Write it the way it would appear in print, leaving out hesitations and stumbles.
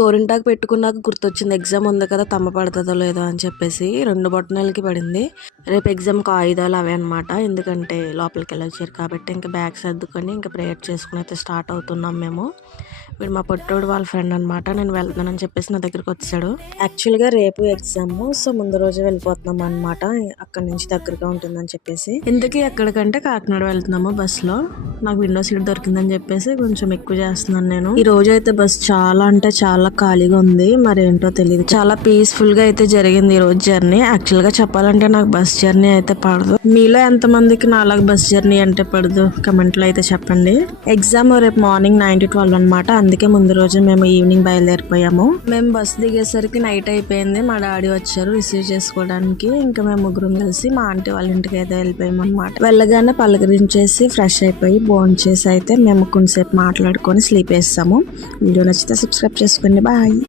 గోరింటాకు పెట్టుకున్నాక గుర్తొచ్చింది, ఎగ్జామ్ ఉంది కదా తమ్మ పడుతుందో లేదో అని చెప్పేసి 2 బొట్టనలకి పడింది. రేపు ఎగ్జామ్కి ఆయుధాలు అవే అనమాట. ఎందుకంటే లోపలికి వెళ్ళొచ్చారు కాబట్టి ఇంకా బ్యాగ్ సర్దుకొని ఇంకా ప్రేయర్ చేసుకుని అయితే స్టార్ట్ అవుతున్నాం మేము. వీడు మా పొట్టోడు వాళ్ళ ఫ్రెండ్ అనమాట. నేను వెళ్తున్నానని చెప్పేసి నా దగ్గరికి వచ్చాడు. యాక్చువల్గా రేపు ఎగ్జామ్, సో ముందు రోజే వెళ్ళిపోతున్నాం అనమాట. అక్కడ నుంచి దగ్గరగా ఉంటుందని చెప్పేసి. ఇంతకీ ఎక్కడికంటే కాకినాడ వెళ్తున్నాము బస్సులో. నాకు విండో సీట్ దొరికిందని చెప్పేసి కొంచెం ఎక్కువ చేస్తున్నాను నేను. ఈ రోజు అయితే బస్ చాలా అంటే చాలా ఖాళీగా ఉంది. మరేంటో తెలియదు, చాలా పీస్ఫుల్ గా అయితే జరిగింది ఈ రోజు జర్నీ. యాక్చువల్ గా చెప్పాలంటే నాకు బస్ జర్నీ అయితే పడదు. మీలో ఎంత మందికి నాలాగా బస్ జర్నీ అంటే పడదు కమెంట్ లో అయితే చెప్పండి. ఎగ్జామ్ రేపు మార్నింగ్ 9 to 12 అనమాట. అందుకే ముందు రోజు మేము ఈవినింగ్ బయలుదేరిపోయాము. మేము బస్ దిగేసరికి నైట్ అయిపోయింది. మా డాడీ వచ్చారు రిసీవ్ చేసుకోవడానికి. ఇంకా మేము ముగ్గురం కలిసి మా ఆంటీ వాళ్ళ ఇంటికి అయితే వెళ్ళిపోయాము అనమాట. వెళ్ళగానే పలకరించేసి ఫ్రెష్ అయిపోయి భోంచేసి అయితే మేము కొంతసేపు మాట్లాడుకొని స్లీప్ వేస్తాము. వీడియో నచ్చితే సబ్స్క్రైబ్ చేసుకోండి. బాయ్.